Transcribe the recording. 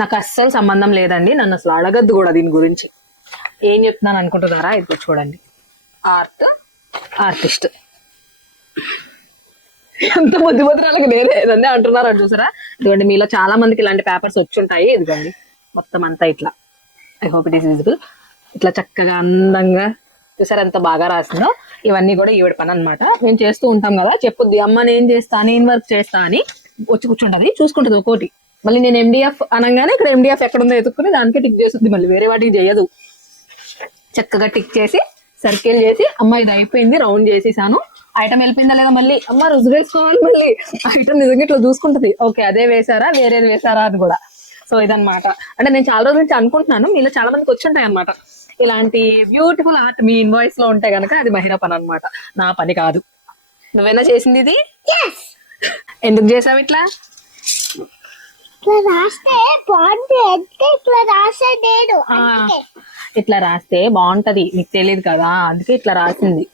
నాకు అస్సలు సంబంధం లేదండి, నన్ను అసలు అడగద్దు కూడా దీని గురించి. ఏం చెప్తున్నాను అనుకుంటున్నారా? ఇప్పుడు చూడండి, ఆర్టిస్ట్ ఎంత బుద్ధి బుద్ధిరాలకు నేనే ఏదన్నా అంటున్నారా చూసారా? ఇదిగోండి, మీలో చాలా మందికి ఇలాంటి పేపర్స్ వచ్చి ఉంటాయి. ఇదిగోండి మొత్తం అంతా ఇట్లా, I hope it is visible. ఇట్లా చక్కగా అందంగా చూసారా ఎంత బాగా రాసిందో. ఇవన్నీ కూడా ఈవిడ పని అనమాట. మేము చేస్తూ ఉంటాం కదా, చెప్పుద్ది అమ్మ నేను చేస్తా, నేను వర్క్ చేస్తా అని వచ్చి కూర్చుంటది, చూసుకుంటది ఒక్కోటి. మళ్ళీ నేను ఎండిఎఫ్ అనగానే ఇక్కడ ఎండిఎఫ్ ఎక్కడుందో ఎత్తుక్కుని దానికే టిక్ చేస్తుంది, మళ్ళీ వేరే వాటికి చేయదు. చక్కగా టిక్ చేసి సర్కిల్ చేసి అమ్మ ఇది అయిపోయింది, రౌండ్ చేసేసాను, ఐటమ్ వెళ్ళిపోయిందా లేదా మళ్ళీ అమ్మ రుజు వేసుకోవాలి, మళ్ళీ ఐటమ్ నిజంగా ఇట్లా చూసుకుంటది. ఓకే అదే వేసారా, వేరేది వేసారా అది కూడా. సో ఇదనమాట. అంటే నేను చాలా రోజుల నుంచి అనుకుంటున్నాను, మీలో చాలా మందికి వచ్చి ఉంటాయి అనమాట ఇలాంటి బ్యూటిఫుల్ ఆర్ట్. మీ ఇన్వాయిస్ లో ఉంటే గనక అది మహిళ పని అనమాట, నా పని కాదు. నువ్వేనా చేసింది ఇది? ఎందుకు చేసావు ఇట్లా? ఇట్లా రాస్తే బాగుంది అంటే ఇట్లా రాసా నేను అందుకే. ఇట్లా రాస్తే బాగుంటది, నీకు తెలియదు కదా, అందుకే ఇట్లా రాసింది.